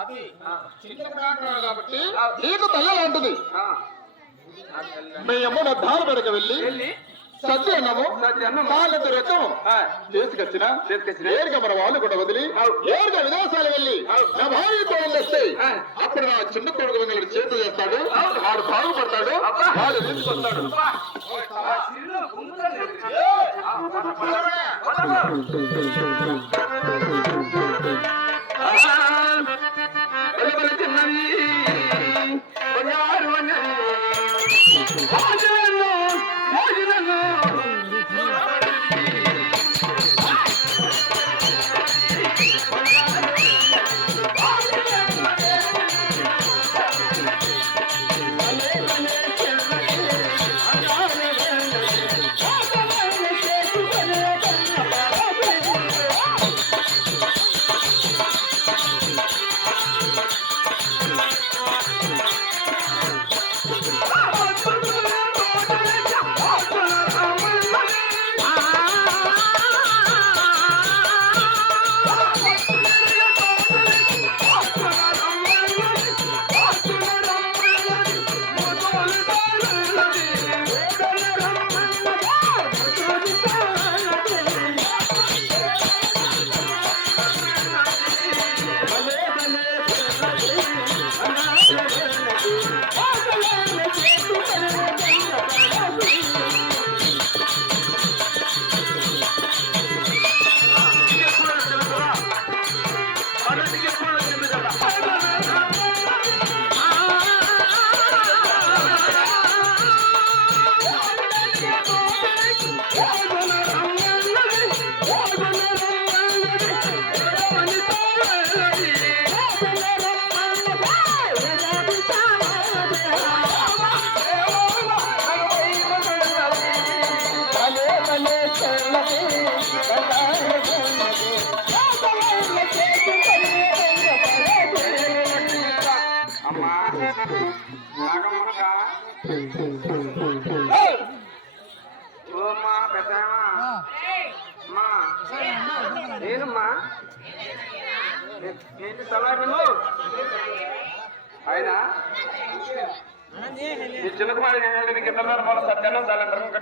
అది కాబట్టి నీకు తల్లి లాంటిది. మీ అమ్మ దారి పడక వెళ్ళి సత్యన్నము నాలుగు రకం చేసుకొచ్చిన ఏరుగా మన వాళ్ళు కూడా వదిలి ఏరుగా విదేశాలు వెళ్ళి నా భార్యతో వెళ్ళొస్తే అప్పుడు నా చిన్న కొడుకు మిమ్మల్ని చేతులు చేస్తాడు, వాడు బాగుపడతాడు, వాడు తీసుకొస్తాడు. నేనమ్మా ఏంటి సవారు ఆయన చిన్న కుమారి కింద సత్యాన్ని